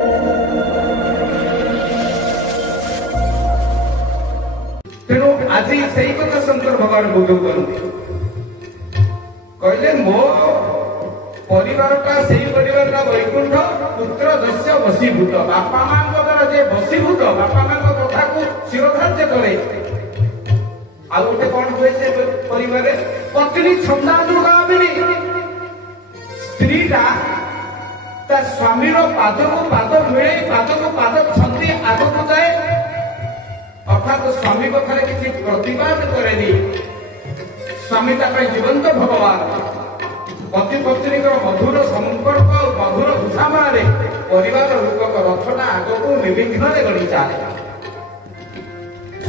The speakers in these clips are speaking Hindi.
तेणु आज से कथा शंकर भगवान बुझाऊँ कहले मो परिवार से परिवार वैकुंठ पुत्र दस्य वशीभूत बापा माँ द्वारा जे वशीभूत बापा माँ कथा को शिरोधार्य करे आ गोटे कौन हुए से परिवार पत्नी छंदानुगामिनी स्त्री ता स्वामी पाद को पाद मिले पाद को पाद छंदी आग को जाए अर्थात स्वामी कथा किसी प्रतिवाद करे स्वामी जीवंत भगवान पति पत्नी मधुर संपर्क मधुर बुझामणा परिवार रूपक रथटा आग को निर्विघ्न गढ़ी चले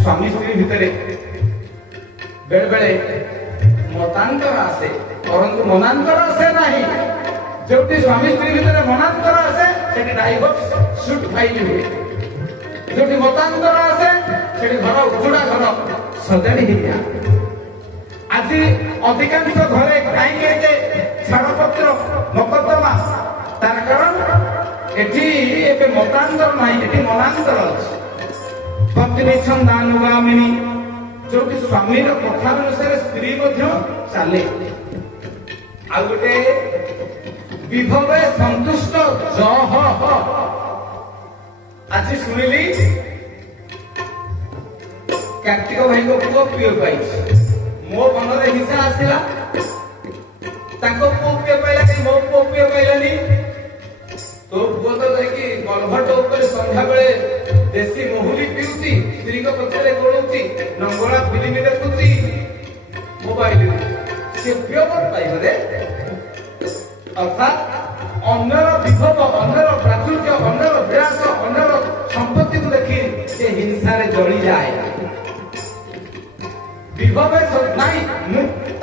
स्वामी स्त्री भितर बेले बेले मतांतर आसे परंतु मनांतर आसे नहीं जो स्वामी स्त्री भितर मनांतर आसे से डाइवोर्स सुट फाइल हुए जो मतांतर आसे से घर उजुड़ा घर सजाड़ी आज अधिकांश घरे कहीं छाड़पत्र मकद्दमा तार कारण एटी मतांतर नहीं मनांतर अच्छे पत्नी छंदानुगामिनी जो स्वामी कथा अनुसार स्त्री चले आ गोटे विभव संतुष्ट जह आज शुणिली कार्तिक भाई को पुओ पीओ पाई मो मन में हिंसा आसला पुओ पीओ पाइला कि मो पुओ पीओ पाइलानी तो पुओ तो जाकि गलभट ऊपर संध्या बेले देसी महुली पीउती स्त्री को पछरे गोळुती नंगला फिल्म देखुती मोबाइल से प्योर पाइबरे अर्थात अन्यर विभव अन्यर प्राचुर्य अन्यर विलास अन्यर संपत्ति को देखी से हिंसा रे जली जाए विभव नहीं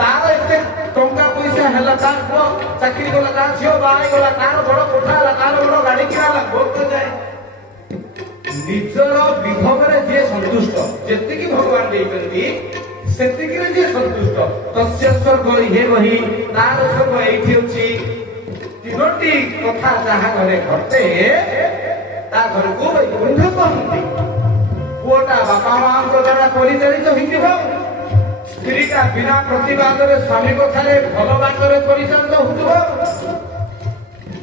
तार एते टंका पैसा हैला तार को चाकरी गला तार झियो बाई गला तार बड़ कोठा हला तार बड़ गाड़ी किनाला बहुत जाए निजर विभव रे जे संतुष्ट जेते की भगवान देइबंती सेते की रे जे संतुष्ट तस्य स्वर्ग हे वही तार स्वर्ग एठी अछि तीनोटी कथा जहा घरे घटे ता घर को वैकुंठ कहंती पुओटा बापा मां द्वारा परिचालित होइथिबो स्त्रीटा बिना प्रतिवाद स्वामी कथार भल बाटरे परिचालित होउथिबो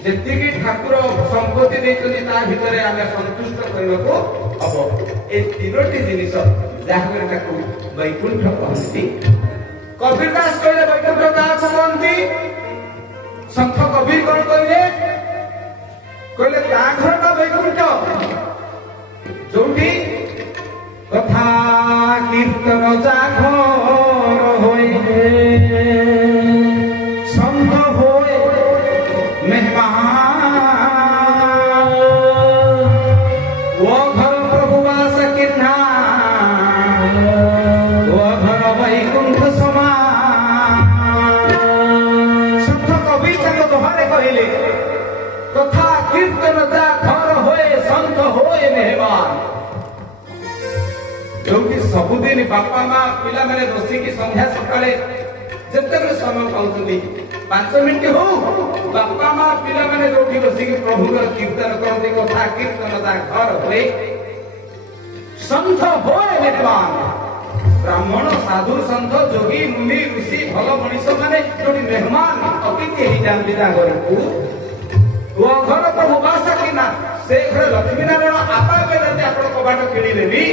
जेतिकी ठाकुर संपत्ति देइछन्ति ता भितरे आमे संतुष्ट करबो हबो ए तीनोटी जिनिस जाहकर ताकू वैकुंठ कहंती कबीरदास कहले वैकुंठ दास कहंती संत कबीर कौन कहले ता घरटा वैकुंठ जोठी कथा कीर्तन जाघर होए संत होए मेहमान वो घर प्रभु वास किन्हा वो घर वैकुंठ समान संत कबीर तक दोहारे कहले कथा कीर्तन जाघर होए संत होए मेहमान जो सबुदिन बापा माँ पिला मैंने बसिकी संध्या सकाଳେ ଯେତେବେଳେ ସମୟ ପାଉଛନ୍ତି 5 ମିନିଟ ହଉ ବାପା ମା ପିଲାମାନେ ଯୋଉଠି ବସିକି ପ୍ରଭୁଙ୍କର କୀର୍ତ୍ତନ କରନ୍ତି କଥା କୀର୍ତ୍ତନ ତା ଘର ହୁଏ ସନ୍ଥ ହୋଏ ମେହମାନ ବ୍ରାହ୍ମଣ ସାଧୁ ସନ୍ଥ ଯୋଗୀ ମୁନି ଋଷି ଭଲ ମଣିଷ ମାନେ ଯୋଉଠି ମେହମାନ ଅତିଥି ହେଇଯାନ୍ତି ତା ଘରକୁ ଓ ଘର ପ୍ରଭୁ ବାସ କିନା ସେ ଘରେ ଲକ୍ଷ୍ମୀ ନାରାୟଣ ଆପା ବେଦନ୍ତି ଆପଣ କବାଟ କିଣିଲେବି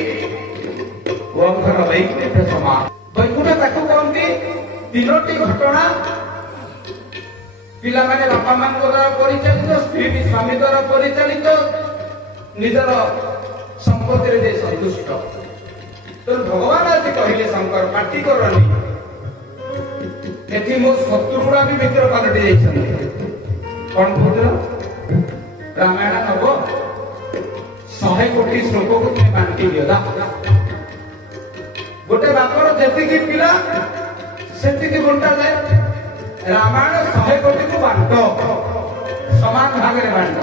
वो घर वैकुंठ समान वैकुंठ ताकू कहती तीनोटी घटना पिला माने बापा मां द्वारा परिचालित स्त्री भी स्वामी द्वारा परिचालित निजर संपत्ति रे संतुष्ट तो भगवान आज कहले शंकर पार्टी करनी एठी मो शत्रुगुड़ा भी मित्र पलटि जाइछन्ति कौन कहल रामायण नब 100 कोटी श्लोक को तुम बांटी दियो गोटे बापर जेतिकी पिला सेतिकी बंटा जाए रामायण 100 कोटी को बांट समान भाग रे बांट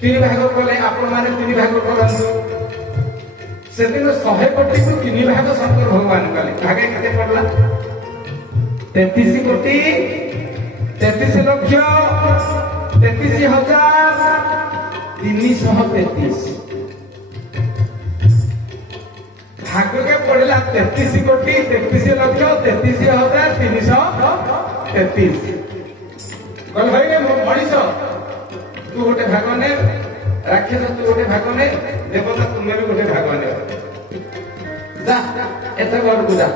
3 भाग कले आपण माने 3 भाग करंतु सेदिन 100 कोटी को 3 भाग शंकर भगवान कले भागे केते पड़ला 33 कोटी 33 लक्ष 33,000 333 भाग्य पड़ेगा 33 कोटी 33 लक्ष 33,333 कल भाई मनीष तू गोटे भाग ने राक्षस तू गोटे भाग ने देवता तुम्हें भी गोटे भाग ने जा एत घर को जा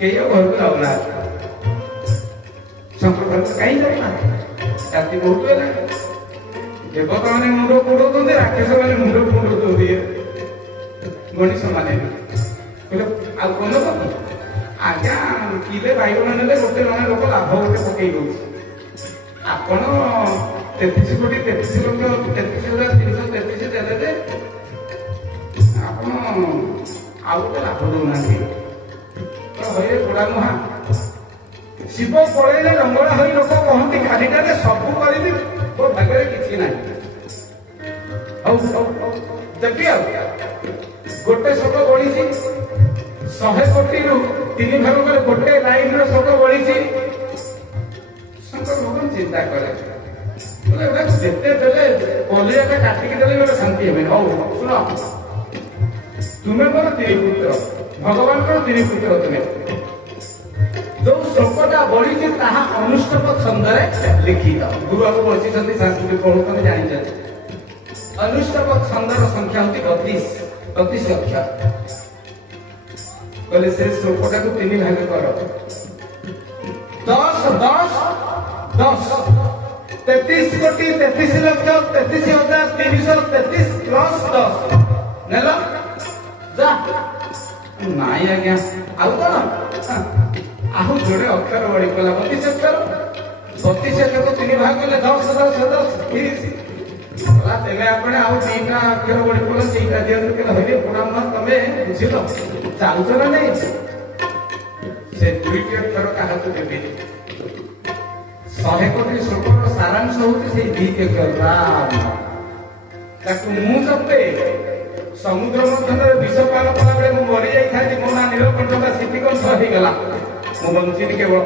कई घर को जाऊना संपर्क कहीं जाऊना राति बहुत है देवता मैंने मुंड कुड़ राक्षस मैंने मुंड कुड़ मनीष माने कौन आज्ञा किले बैगण ने गोटे जन लोक लाभ गोटे पकई दौ आपण 33 कोटी 33 लक्ष 33,333 देले आप गोटे लाभ दौना तो हई बुढ़ा मुहा शिव पलैले रंगला हो लोक कहते खालीटा सबू करी तो भाग्य किसी ना देखी गोटे शोक बढ़ी 100 कोटी रु 3 भाग कले गोटे लाइन शोक बढ़ी शंकर भगवान चिंता करे जिते देले कलिया काटिकी देले गोटे शांति हे शुण तुम्हें मोर 3 पुत्र भगवान को 3 पुत्र तुम्हें जो श्लोकटा बढ़ी अनुष्टप छंदे लिखित गुरु बाबू बसी सांस्कृतिक पढ़ुते जानी अनुष्टप छंदर संख्या होती 32 लक्ष कहले से श्लोकटा को 3 भाग कर 10 10 10 33 कोटी 33 लक्ष 33,333 प्लस 10 नेला जा नाई आज्ञा आउ कौन आहु जोड़े अक्षर बढ़ी गला 32 अक्षर को 3 भाग कले 10 10 10 30 तेरे आपने आउ 2टा अक्षर बढ़ी गला 2टा दियंतु के हइले पुरा मन तमे बुझिलो चालू चला नहीं से 2टी अक्षर कहा तो देबे 100 कोटी श्लोकर सारांश होती से 2 अक्षर राम ताकू मु जपे समुद्र मध्य विषपान कला बेले मु मरी जाई था मो ना नीलकंठ का सिद्धिकंठ हो गला मु बंचिनी केवल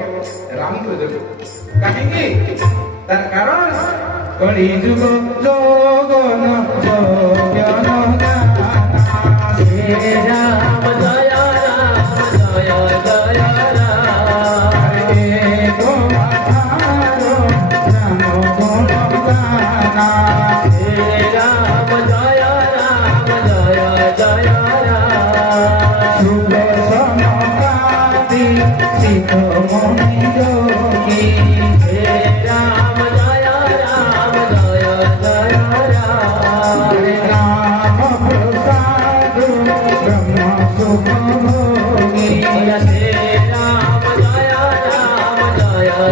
राम को देबे कहीं तार कारण कली जुग जोगन ज्ञान हे राम जय राम जय जय राम हे गोमारो राम गुण गाना हे राम जय राम जय जय राम शुभ समकाति सिद्ध मुनि योगी हे राम जय राम जय जय राम राम प्रसाद ब्रह्म सुख भोगी हे राम जय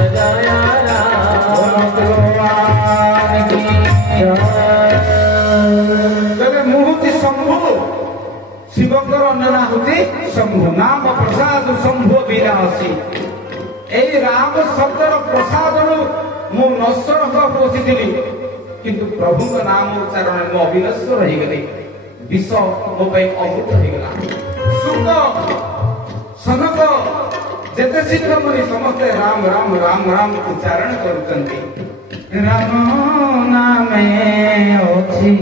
जय राम भगवान की जय मुहूर्ति शंभु शिवकर अन्ना होती शंभु नाम प्रसाद शंभु विनाशी ए राम शब्दर प्रसाद मु नश्वर बसी किंतु प्रभु नाम उच्चारण मु अविनश्वर हो गली विष मो अमृत हो गला सुख सनक जेते शीघ्र मुनि समस्ते राम राम राम राम उच्चारण करुचंती राम नामे अछि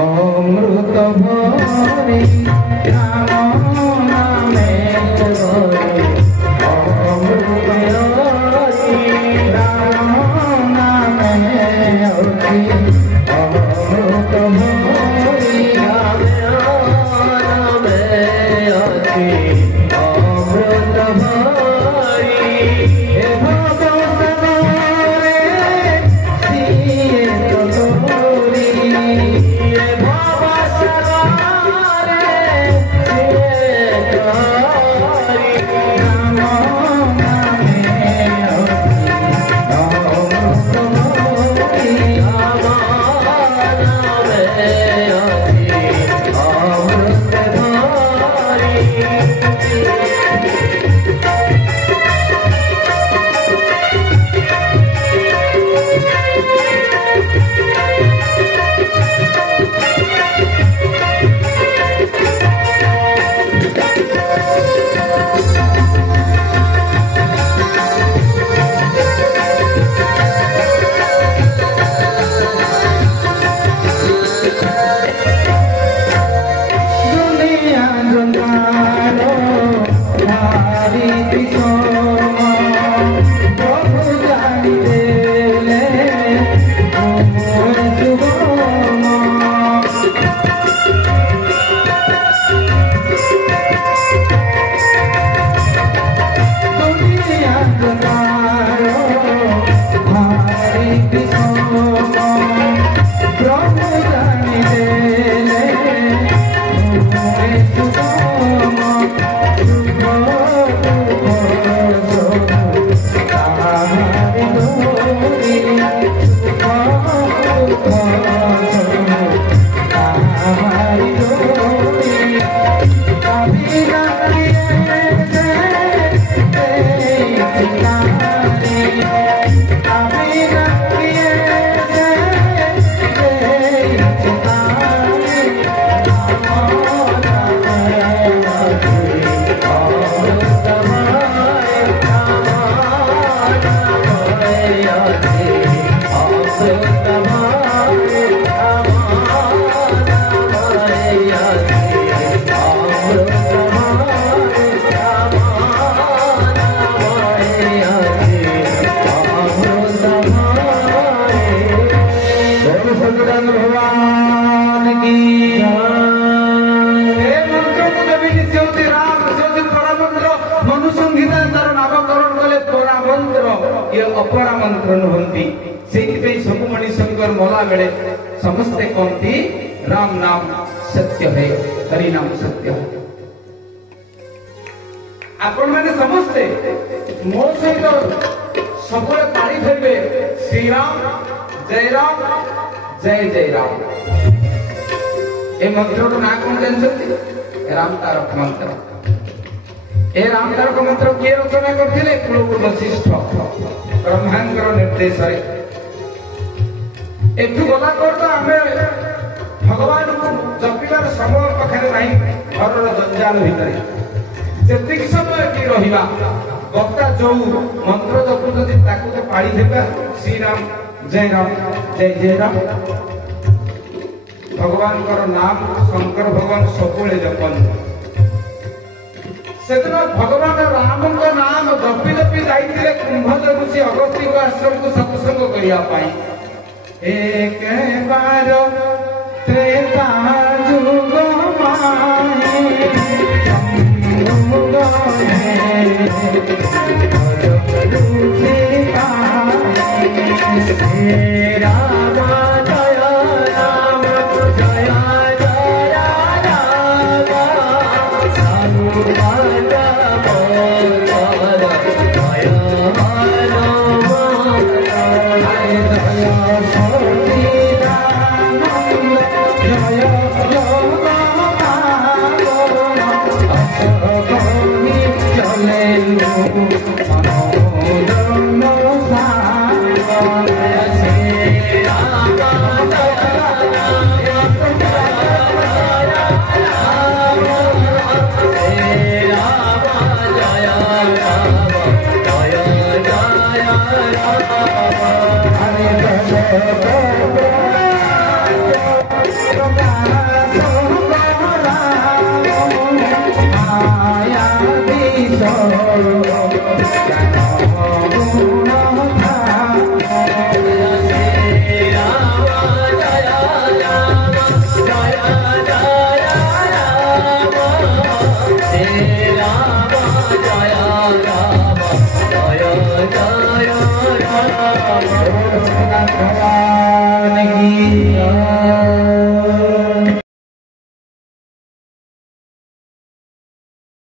अमृत भरी राम नामे भरी अमृत भरी राम नामे अछि अमृत भरी राम नामे अछि अमृत भरी हे भगवान सिए तो तोरी हे भगवान बजरंग भगवान की मंत्र को जमीन से होती राम से परा मंत्र मनु संहिता तार नामकरण कले परा मंत्र ये अपरा मंत्र नुहंती से सब मनीषंकर मला बेले समस्ते कहती राम नाम सत्य है हरि नाम सत्य है आपण मैंने समझते मो सहित सब तारी धरवे श्री राम जय राम ए मंत्र ना कौन जानते राम तारक मंत्र ए राम तारक मंत्र किए रचना करथिले कुलगुरु वशिष्ठ ब्रह्मांकर निर्देश एठू गला करता आमे भगवान को जपिबार समय पाखरे नाही घर जंजाल भितरे जेतिक समय की रहिबा वक्ता जो मंत्र जपुछथि ताकू तो पाड़ी देबा श्री राम जय राम भगवान कर नाम शंकर भगवान सबुले जपन सेदिन भगवान राम को नाम जपी जपी जाइथिले कुंभजनु से अगस्त्य को आश्रम को सत्संग करिया पाई एक बार त्रेता जुग माए जुग है राम जय राम जय जय राम सानुवाद भगवान की